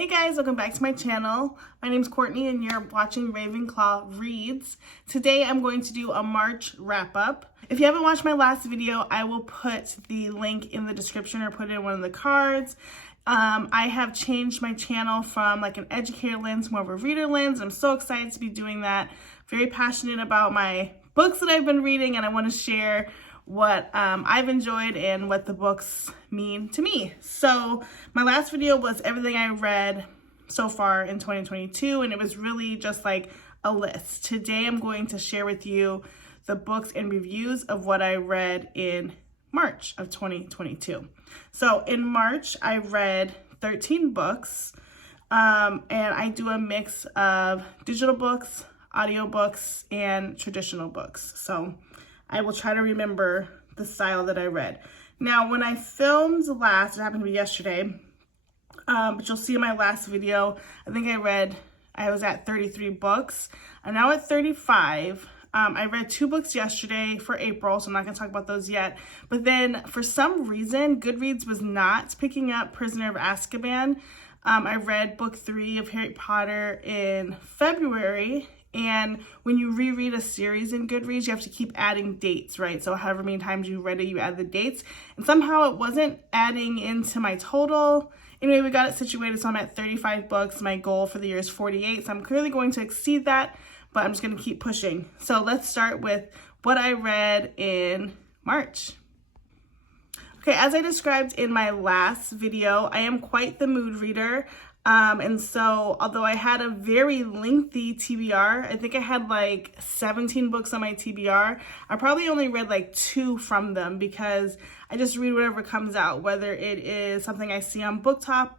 Hey guys, welcome back to my channel. My name's Courtney and you're watching Ravenclaw Reads. Today I'm going to do a March wrap up. If you haven't watched my last video, I will put the link in the description or put it in one of the cards. I have changed my channel from like an educator lens, more of a reader lens. I'm so excited to be doing that. Very passionate about my books that I've been reading, and I want to share what I've enjoyed and what the books mean to me. So my last video was everything I read so far in 2022, and it was really just like a list. Today I'm going to share with you the books and reviews of what I read in March of 2022. So in March I read 13 books, and I do a mix of digital books, audiobooks, and traditional books. So I will try to remember the style that I read. Now, when I filmed last, it happened to be yesterday, but you'll see in my last video, I think I was at 33 books. I'm now at 35. I read 2 books yesterday for April, so I'm not going to talk about those yet. But then, for some reason, Goodreads was not picking up Prisoner of Azkaban. I read book 3 of Harry Potter in February. And when you reread a series in Goodreads, you have to keep adding dates, right? So however many times you read it, you add the dates. And somehow it wasn't adding into my total. Anyway, we got it situated, so I'm at 35 books. My goal for the year is 48, so I'm clearly going to exceed that, but I'm just going to keep pushing. So let's start with what I read in March. Okay, as I described in my last video, I am quite the mood reader. And so although I had a very lengthy TBR, I think I had like 17 books on my TBR, I probably only read like 2 from them because I just read whatever comes out, whether it is something I see on Book Talk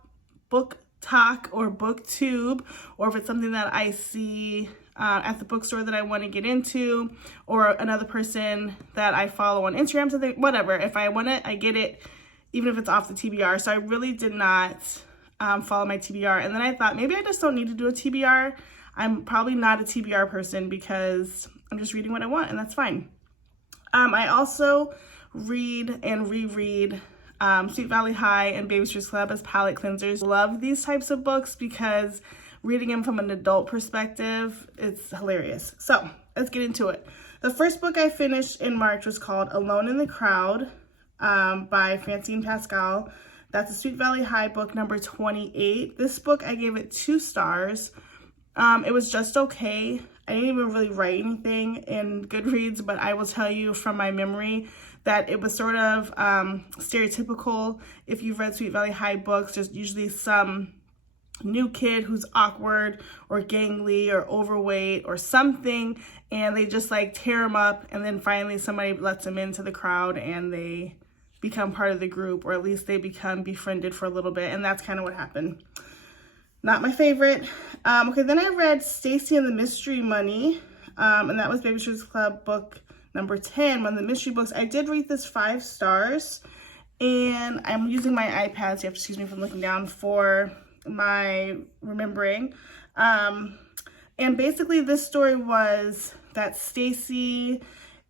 or BookTube, or if it's something that I see at the bookstore that I want to get into, or another person that I follow on Instagram, something, whatever. If I want it, I get it, even if it's off the TBR. So I really did not follow my TBR. And then I thought maybe I just don't need to do a TBR. I'm probably not a TBR person because I'm just reading what I want, and that's fine. I also read and reread Sweet Valley High and Babysitter's Club as palate cleansers. Love these types of books because reading them from an adult perspective, it's hilarious. So let's get into it. The first book I finished in March was called Alone in the Crowd by Francine Pascal. That's a Sweet Valley High book number 28. This book, I gave it 2 stars. It was just okay. I didn't even really write anything in Goodreads, but I will tell you from my memory that it was sort of stereotypical. If you've read Sweet Valley High books, there's usually some new kid who's awkward or gangly or overweight or something, and they just like tear him up, and then finally somebody lets him into the crowd and they become part of the group, or at least they become befriended for a little bit, and that's kind of what happened. Not my favorite. Okay, then I read Stacy and the Mystery Money, and that was Babysitter's Club book number 10, one of the mystery books. I did rate this 5 stars, and I'm using my iPad, so you have to excuse me from looking down for my remembering. And basically this story was that Stacy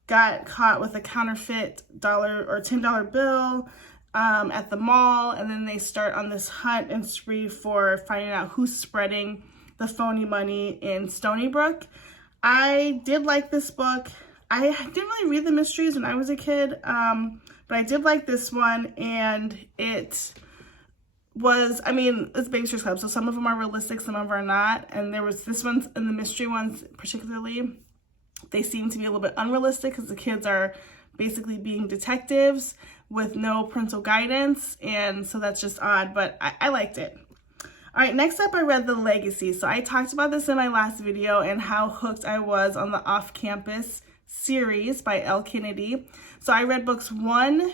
got caught with a counterfeit $1 or $10 bill at the mall, and then they start on this hunt and spree for finding out who's spreading the phony money in Stony Brook. I did like this book. I didn't really read the mysteries when I was a kid, but I did like this one, and it was, I mean, it's Babysitter's Club, so some of them are realistic, some of them are not, and there was this one, and the mystery ones particularly, they seem to be a little bit unrealistic because the kids are basically being detectives with no parental guidance, and so that's just odd, but I liked it. All right, next up I read The Legacy. So I talked about this in my last video and how hooked I was on the Off-Campus series by L. Kennedy. So I read books 1,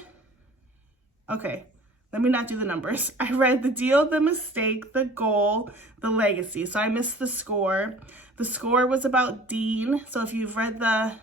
okay, let me not do the numbers. I read The Deal, The Mistake, The Goal, The Legacy. So I missed the score. The score was about Dean. So if you've read the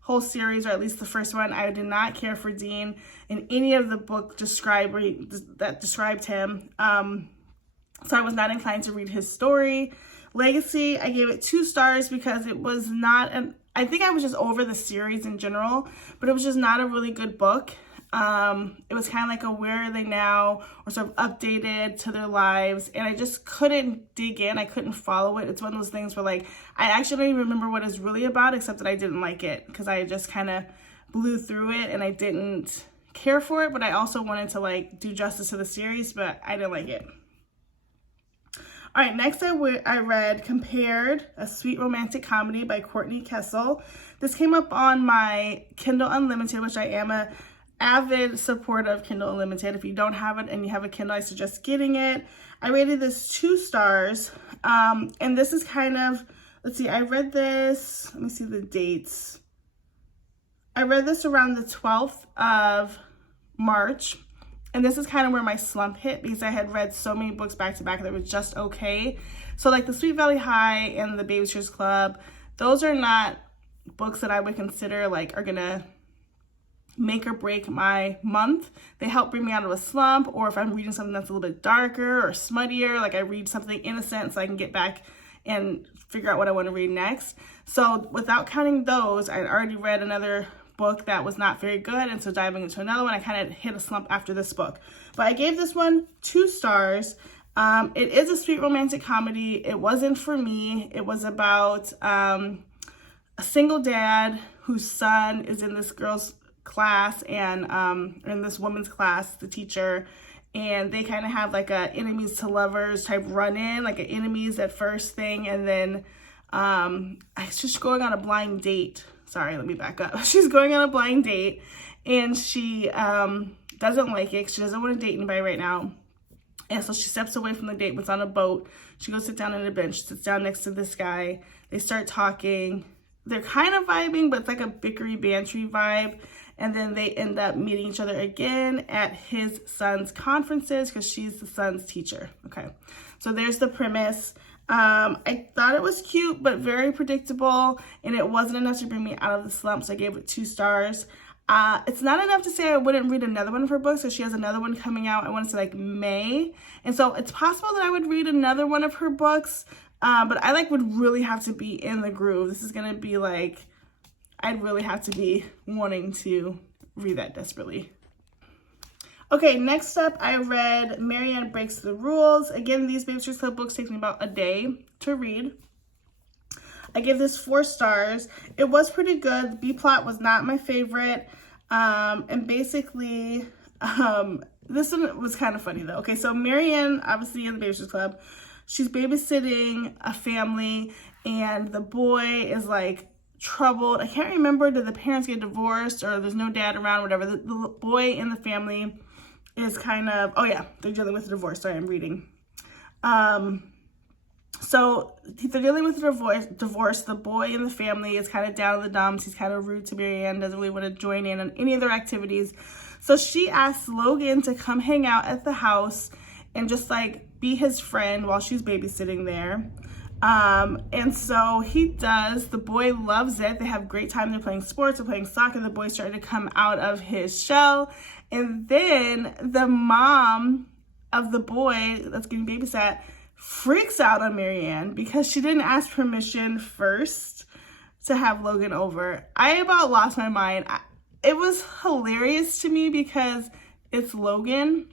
whole series, or at least the first one, I did not care for Dean in any of the book that described him. So I was not inclined to read his story. Legacy, I gave it 2 stars because it was not I think I was just over the series in general, but it was just not a really good book. It was kind of like a where are they now, or sort of updated to their lives, and I just couldn't dig in. I couldn't follow it. It's one of those things where like I actually don't even remember what it's really about, except that I didn't like it because I just kind of blew through it and I didn't care for it, but I also wanted to like do justice to the series, but I didn't like it. All right, next I read Compared, a sweet romantic comedy by Courtney Kessel. This came up on my Kindle Unlimited, which I am a avid supporter of Kindle Unlimited. If you don't have it and you have a Kindle, I suggest getting it. I rated this 2 stars, and this is kind of, let's see, I read this, let me see the dates. I read this around the 12th of March, and this is kind of where my slump hit because I had read so many books back to back that were just okay. So like the Sweet Valley High and the Babysitters Club, those are not books that I would consider like are gonna make or break my month. They help bring me out of a slump, or if I'm reading something that's a little bit darker or smuttier, like I read something innocent so I can get back and figure out what I want to read next. So without counting those, I already read another book that was not very good, and so diving into another one, I kind of hit a slump after this book. But I gave this one 2 stars. It is a sweet romantic comedy. It wasn't for me. It was about a single dad whose son is in this girl's class and in this woman's class, the teacher, and they kind of have like a enemies to lovers type run-in, like an enemies at first thing, and then she's going on a blind date. Sorry, let me back up. She's going on a blind date, and she doesn't like it. She doesn't want to date anybody right now, and so she steps away from the date. It's on a boat. She goes sit down on a bench, sits down next to this guy. They start talking. They're kind of vibing, but it's like a bickery, bantery vibe. And then they end up meeting each other again at his son's conferences because she's the son's teacher. Okay, so there's the premise. I thought it was cute, but very predictable, and it wasn't enough to bring me out of the slump, so I gave it 2 stars. It's not enough to say I wouldn't read another one of her books, because she has another one coming out, I want to say like May, and so it's possible that I would read another one of her books, but I like would really have to be in the groove. This is going to be like, I'd really have to be wanting to read that desperately. Okay, next up, I read Marianne Breaks the Rules. Again, these Babysitters Club books take me about a day to read. I give this 4 stars. It was pretty good. The B-plot was not my favorite. And basically, this one was kind of funny though. Okay, so Marianne, obviously in the Babysitters Club, she's babysitting a family, and the boy is like troubled. I can't remember, did the parents get divorced or there's no dad around, whatever. The boy in the family is kind of, oh yeah, they're dealing with a divorce. Sorry, I'm reading. So they're dealing with a divorce. The boy in the family is kind of down in the dumps. He's kind of rude to Marianne, doesn't really want to join in on any of their activities. So she asks Logan to come hang out at the house and just like be his friend while she's babysitting there. And so he does. The boy loves it. They have a great time. They're playing sports, they're playing soccer. The boy's starting to come out of his shell. And then the mom of the boy that's getting babysat freaks out on Marianne because she didn't ask permission first to have Logan over. I about lost my mind. It was hilarious to me because it's Logan,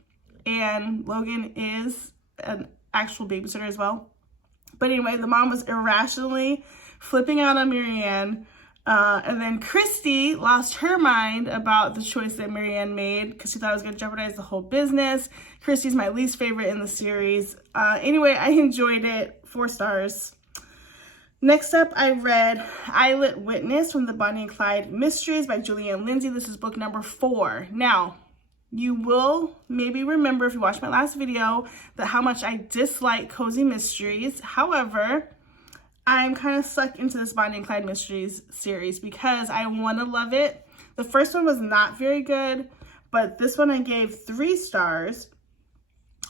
and Logan is an actual babysitter as well. But anyway, the mom was irrationally flipping out on Marianne. And then Christy lost her mind about the choice that Marianne made because she thought it was going to jeopardize the whole business. Christy's my least favorite in the series. Anyway, I enjoyed it. 4 stars. Next up, I read Eyelid Witness from the Bonnie and Clyde Mysteries by Julianne Lindsay. This is book number 4. Now, you will maybe remember if you watched my last video that how much I dislike cozy mysteries. However, I'm kind of stuck into this Bonnie and Clyde Mysteries series because I want to love it. The first one was not very good, but this one I gave 3 stars.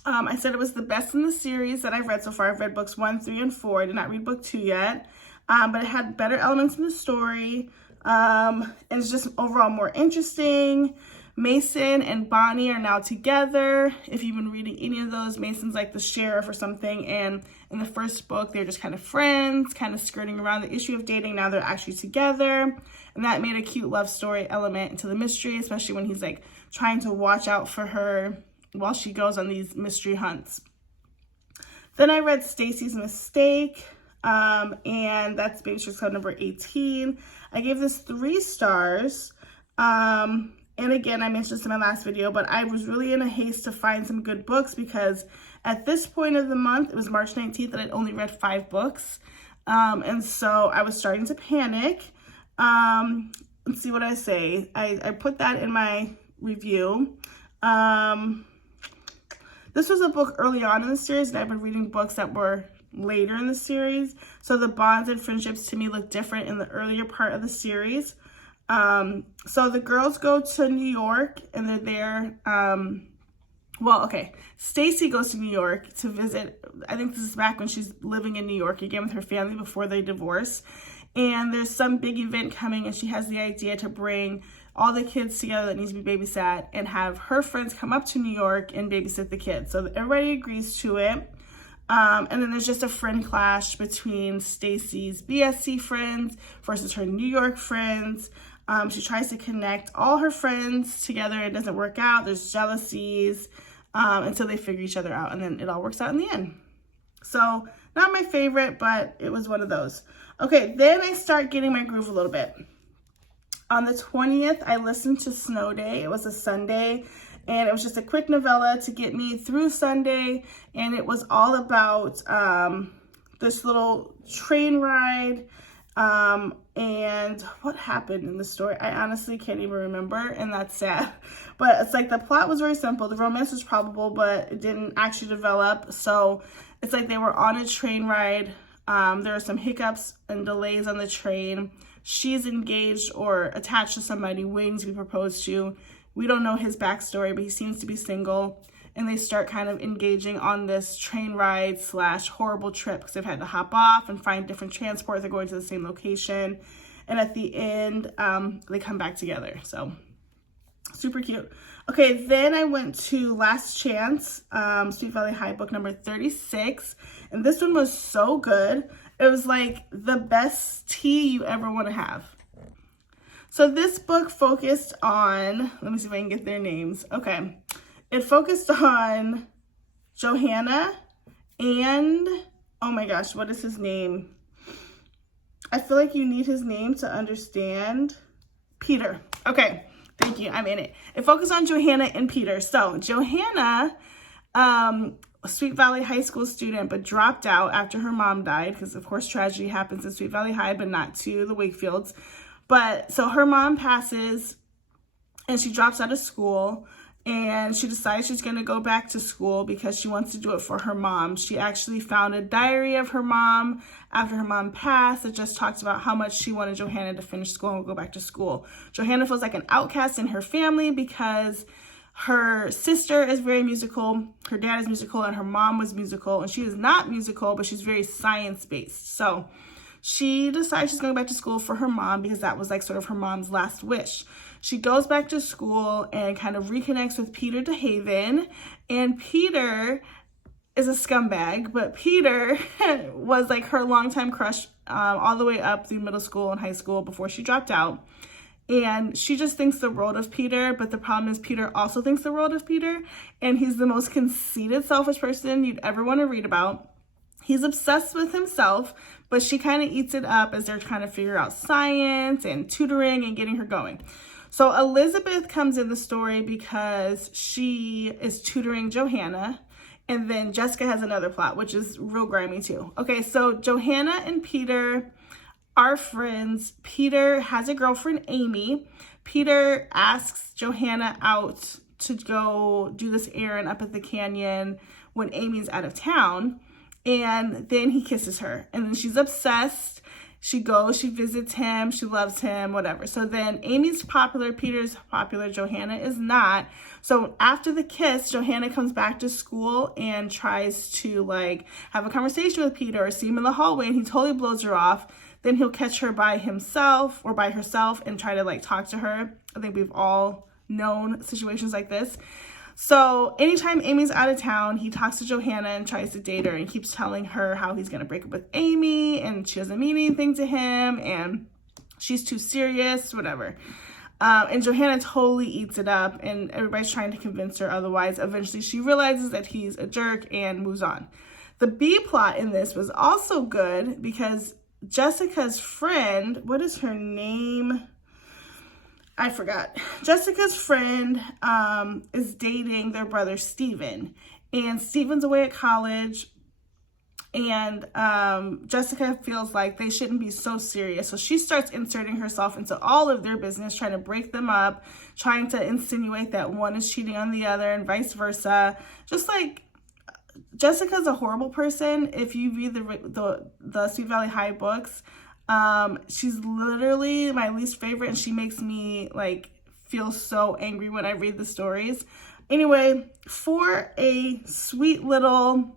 I said it was the best in the series that I've read so far. I've read books 1, 3, and 4. I did not read book 2 yet, but it had better elements in the story, and it's just overall more interesting. Mason and Bonnie are now together. If you've been reading any of those, Mason's like the sheriff or something, and in the first book, they're just kind of friends, kind of skirting around the issue of dating. Now they're actually together, and that made a cute love story element into the mystery, especially when he's like trying to watch out for her while she goes on these mystery hunts. Then I read Stacy's Mistake, and that's Baby Shark Club number 18. I gave this 3 stars. And again, I mentioned this in my last video, but I was really in a haste to find some good books because at this point of the month, it was March 19th, and I'd only read 5 books. And so I was starting to panic. Let's see what I say. I put that in my review. This was a book early on in the series, and I've been reading books that were later in the series. So the bonds and friendships to me look different in the earlier part of the series. So the girls go to New York, and they're there. Stacy goes to New York to visit. I think this is back when she's living in New York again with her family before they divorce. And there's some big event coming, and she has the idea to bring all the kids together that needs to be babysat and have her friends come up to New York and babysit the kids. So everybody agrees to it. And then there's just a friend clash between Stacy's BSC friends versus her New York friends. She tries to connect all her friends together. It doesn't work out. There's jealousies until they figure each other out, and then it all works out in the end. So not my favorite, but it was one of those. Okay, then I start getting my groove a little bit. On the 20th, I listened to Snow Day. It was a Sunday, and it was just a quick novella to get me through Sunday, and it was all about this little train ride. And what happened in the story, I honestly can't even remember, and that's sad. But it's like the plot was very simple. The romance was probable, but it didn't actually develop. So it's like they were on a train ride. There are some hiccups and delays on the train. She's engaged or attached to somebody waiting to be proposed to. We don't know his backstory, but he seems to be single. And they start kind of engaging on this train ride / horrible trip because they've had to hop off and find different transport. They're going to the same location. And at the end, they come back together. So super cute. Okay, then I went to Last Chance, Sweet Valley High book number 36. And this one was so good. It was like the best tea you ever want to have. So this book focused on, let me see if I can get their names. Okay. It focused on Johanna and, oh my gosh, what is his name? I feel like you need his name to understand. Peter. Okay, thank you, I'm in it. It focused on Johanna and Peter. So Johanna, a Sweet Valley High School student, but dropped out after her mom died, because of course tragedy happens in Sweet Valley High, but not to the Wakefields. But so her mom passes, and she drops out of school. And she decides she's going to go back to school because she wants to do it for her mom. She actually found a diary of her mom after her mom passed that just talks about how much she wanted Johanna to finish school and go back to school. Johanna feels like an outcast in her family because her sister is very musical, her dad is musical, and her mom was musical. And she is not musical, but she's very science-based. So she decides she's going back to school for her mom because that was like sort of her mom's last wish. She goes back to school and kind of reconnects with Peter DeHaven. And Peter is a scumbag, but Peter was like her longtime crush all the way up through middle school and high school before she dropped out. And she just thinks the world of Peter, but the problem is Peter also thinks the world of Peter. And he's the most conceited, selfish person you'd ever want to read about. He's obsessed with himself, but she kind of eats it up as they're trying to figure out science and tutoring and getting her going. So Elizabeth comes in the story because she is tutoring Johanna, and then Jessica has another plot, which is real grimy too. Okay, so Johanna and Peter are friends. Peter has a girlfriend, Amy. Peter asks Johanna out to go do this errand up at the canyon when Amy's out of town, and then he kisses her, and then she's obsessed. She goes, she visits him, she loves him, whatever. So then Amy's popular, Peter's popular, Johanna is not. So after the kiss, Johanna comes back to school and tries to like have a conversation with Peter or see him in the hallway, and he totally blows her off. Then he'll catch her by himself or by herself and try to like talk to her. I think we've all known situations like this. So anytime Amy's out of town, he talks to Johanna and tries to date her and keeps telling her how he's going to break up with Amy and she doesn't mean anything to him and she's too serious, whatever. And Johanna totally eats it up and everybody's trying to convince her otherwise. Eventually she realizes that he's a jerk and moves on. The B plot in this was also good because Jessica's friend, what is her name? I forgot. Jessica's friend is dating their brother Steven, and Steven's away at college, and Jessica feels like they shouldn't be so serious, so she starts inserting herself into all of their business, trying to break them up, trying to insinuate that one is cheating on the other and vice versa. Just like, Jessica's a horrible person. If you read the Sweet Valley High books, she's literally my least favorite, and she makes me like feel so angry when I read the stories. Anyway, for a sweet little,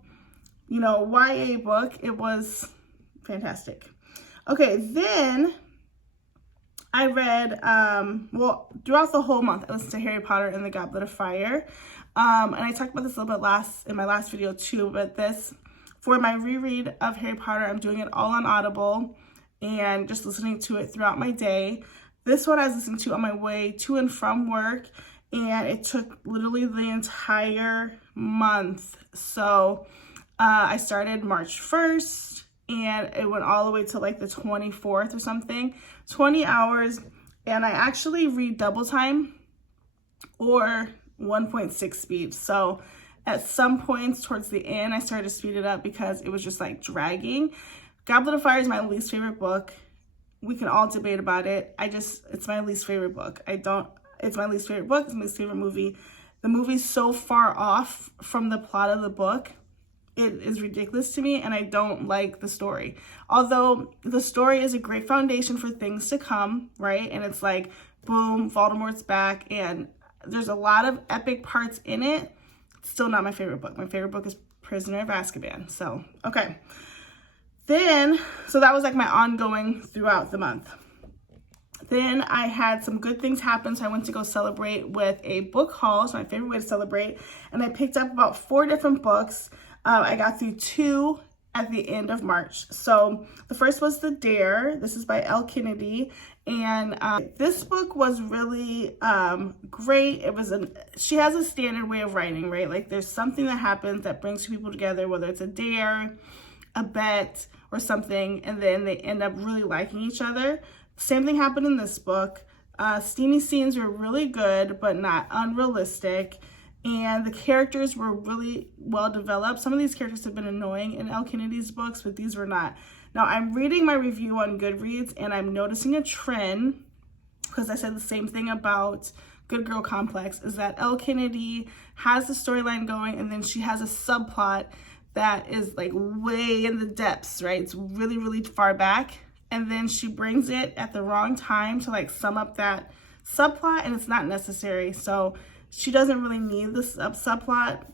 you know, YA book, it was fantastic. Okay, then I read, well, throughout the whole month, I listened to Harry Potter and the Goblet of Fire. And I talked about this a little bit in my last video too, but for my reread of Harry Potter, I'm doing it all on Audible and just listening to it throughout my day. This one I was listening to on my way to and from work, and it took literally the entire month. So I started March 1st, and it went all the way to like the 24th or something, 20 hours, and I actually read double time or 1.6 speed. So at some points towards the end, I started to speed it up because it was just like dragging. Goblet of Fire is my least favorite book. We can all debate about it. It's my least favorite book. It's my least favorite book. It's my least favorite movie. The movie's so far off from the plot of the book. It is ridiculous to me, and I don't like the story. Although the story is a great foundation for things to come, right? And it's like, boom, Voldemort's back, and there's a lot of epic parts in it. It's still not my favorite book. My favorite book is Prisoner of Azkaban. So, okay. So that was like my ongoing throughout the month. Then I had some good things happen, so I went to go celebrate with a book haul. It's my favorite way to celebrate. And I picked up about 4 different books. I got through 2 at the end of March. So the first was The Dare. This is by Elle Kennedy. And this book was really great. She has a standard way of writing, right? Like there's something that happens that brings 2 people together, whether it's a dare, a bet, or something, and then they end up really liking each other. Same thing happened in this book. Steamy scenes were really good, but not unrealistic. And the characters were really well developed. Some of these characters have been annoying in Elle Kennedy's books, but these were not. Now, I'm reading my review on Goodreads, and I'm noticing a trend, because I said the same thing about Good Girl Complex, is that Elle Kennedy has the storyline going, and then she has a subplot that is like way in the depths, right? It's really, really far back. And then she brings it at the wrong time to like sum up that subplot, and it's not necessary. So she doesn't really need this subplot.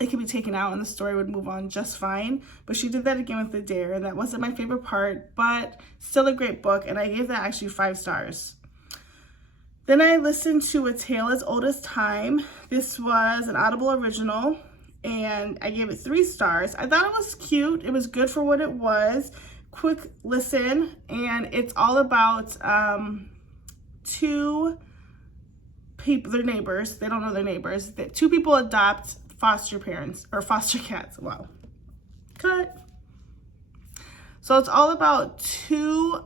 It could be taken out and the story would move on just fine. But she did that again with The Dare, and that wasn't my favorite part, but still a great book. And I gave that actually 5 stars. Then I listened to A Tale as Old as Time. This was an Audible original, and I gave it 3 stars. I thought it was cute. It was good for what it was. Quick listen, and it's all about 2 people, their neighbors. They don't know their neighbors. 2 people adopt foster parents or foster cats. Wow. Cut. So it's all about 2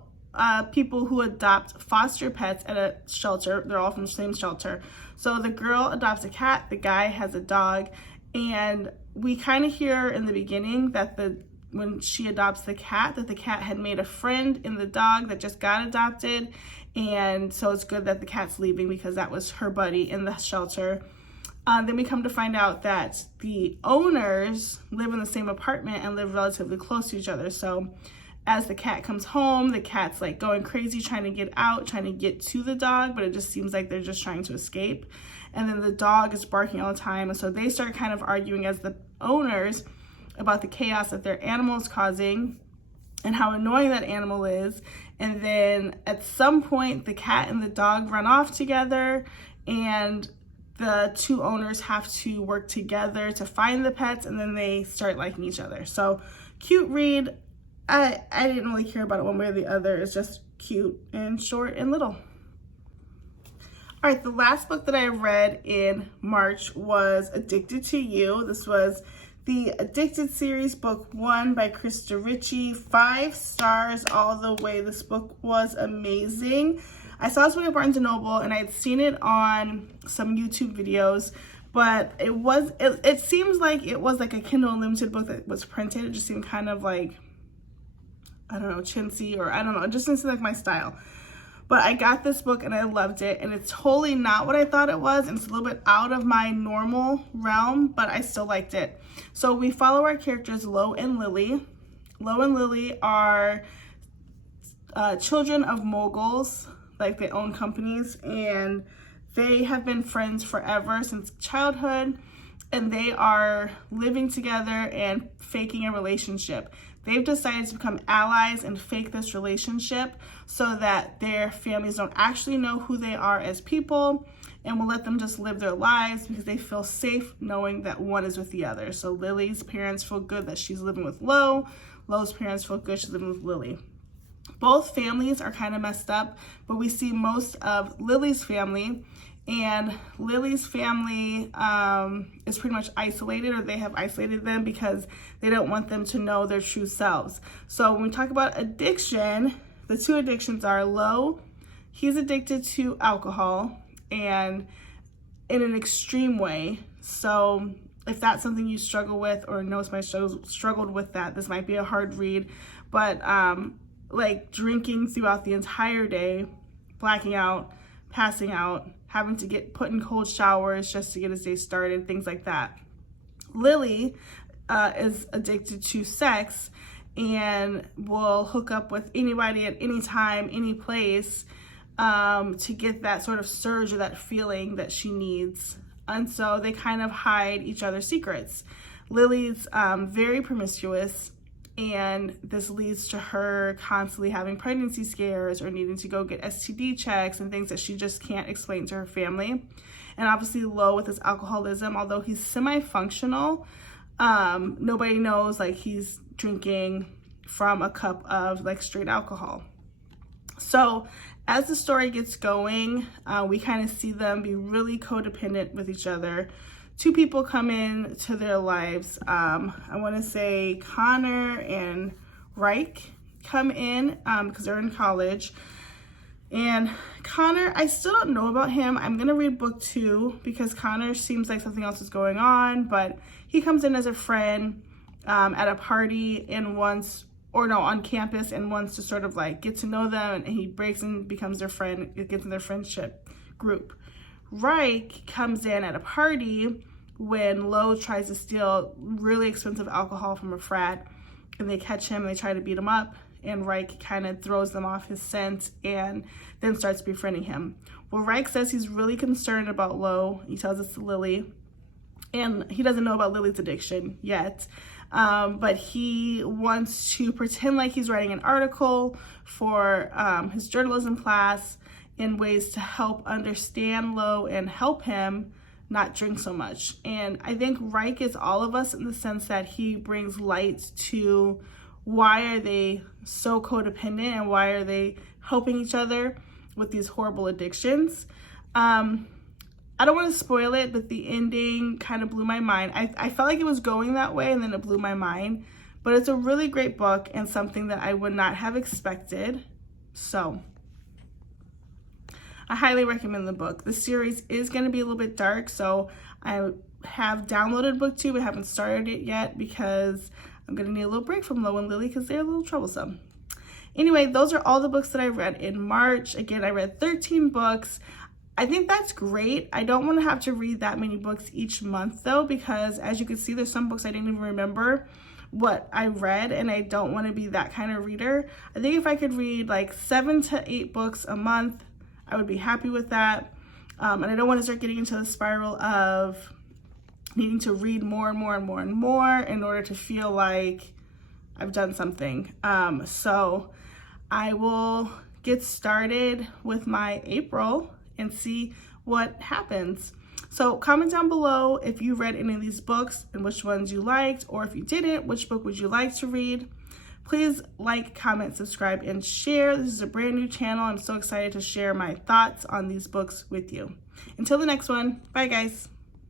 people who adopt foster pets at a shelter. They're all from the same shelter. So the girl adopts a cat, the guy has a dog, and we kind of hear in the beginning that when she adopts the cat, that the cat had made a friend in the dog that just got adopted, and so it's good that the cat's leaving because that was her buddy in the shelter. Then we come to find out that the owners live in the same apartment and live relatively close to each other. So as the cat comes home, the cat's like going crazy, trying to get out, trying to get to the dog, but it just seems like they're just trying to escape. And then the dog is barking all the time, and so they start kind of arguing as the owners about the chaos that their animal is causing and how annoying that animal is. And then at some point, the cat and the dog run off together, and the two owners have to work together to find the pets, and then they start liking each other. So cute read. I didn't really care about it one way or the other. It's just cute and short and little. All right, the last book that I read in March was Addicted to You. This was the Addicted series, book 1 by Krista Ritchie. 5 stars all the way. This book was amazing. I saw this one at Barnes & Noble, and I had seen it on some YouTube videos, but it seems like it was like a Kindle Unlimited book that was printed. It just seemed kind of like, I don't know, chintzy, or I don't know, it just didn't seem like my style. But I got this book and I loved it, and it's totally not what I thought it was, and it's a little bit out of my normal realm, but I still liked it. So we follow our characters, Lo and Lily. Lo and Lily are children of moguls, like they own companies, and they have been friends forever since childhood, and they are living together and faking a relationship. They've decided to become allies and fake this relationship so that their families don't actually know who they are as people, and will let them just live their lives because they feel safe knowing that one is with the other. So Lily's parents feel good that she's living with Lo. Lo's parents feel good she's living with Lily. Both families are kind of messed up, but we see most of Lily's family, and Lily's family is pretty much isolated, or they have isolated them because they don't want them to know their true selves. So when we talk about addiction, the two addictions are Lo, he's addicted to alcohol, and in an extreme way. So if that's something you struggle with, or know somebody struggled with that, this might be a hard read. But like drinking throughout the entire day, blacking out, passing out, having to get put in cold showers just to get his day started, things like that. Lily is addicted to sex and will hook up with anybody at any time, any place, to get that sort of surge or that feeling that she needs. And so they kind of hide each other's secrets. Lily's very promiscuous, and this leads to her constantly having pregnancy scares or needing to go get STD checks and things that she just can't explain to her family. And obviously Lo, with his alcoholism, although he's semi-functional, nobody knows like he's drinking from a cup of like straight alcohol. So as the story gets going, we kind of see them be really codependent with each other. Two people come in to their lives. I want to say Connor and Reich come in because they're in college. And Connor, I still don't know about him. I'm going to read book 2 because Connor seems like something else is going on, but he comes in as a friend at a party and on campus, and wants to sort of like get to know them, and he breaks and becomes their friend, gets in their friendship group. Reich comes in at a party when Lo tries to steal really expensive alcohol from a frat, and they catch him and they try to beat him up, and Reich kind of throws them off his scent and then starts befriending him. Well, Reich says he's really concerned about Lo. He tells this to Lily, and he doesn't know about Lily's addiction yet, but he wants to pretend like he's writing an article for his journalism class in ways to help understand Lo and help him not drink so much. And I think Reich is all of us in the sense that he brings light to why are they so codependent and why are they helping each other with these horrible addictions. I don't want to spoil it, but the ending kind of blew my mind. I felt like it was going that way, and then it blew my mind. But it's a really great book and something that I would not have expected. So I highly recommend the book. The series is going to be a little bit dark, so I have downloaded book 2 but haven't started it yet because I'm going to need a little break from Lo and Lily because they're a little troublesome. Anyway, those are all the books that I read in March. Again, I read 13 books. I think that's great. I don't want to have to read that many books each month though, because as you can see, there's some books I didn't even remember what I read, and I don't want to be that kind of reader. I think if I could read like 7 to 8 books a month, I would be happy with that. And I don't want to start getting into the spiral of needing to read more and more and more and more in order to feel like I've done something. So I will get started with my April and see what happens. So comment down below if you read any of these books and which ones you liked, or if you didn't, which book would you like to read? Please like, comment, subscribe, and share. This is a brand new channel. I'm so excited to share my thoughts on these books with you. Until the next one, bye guys.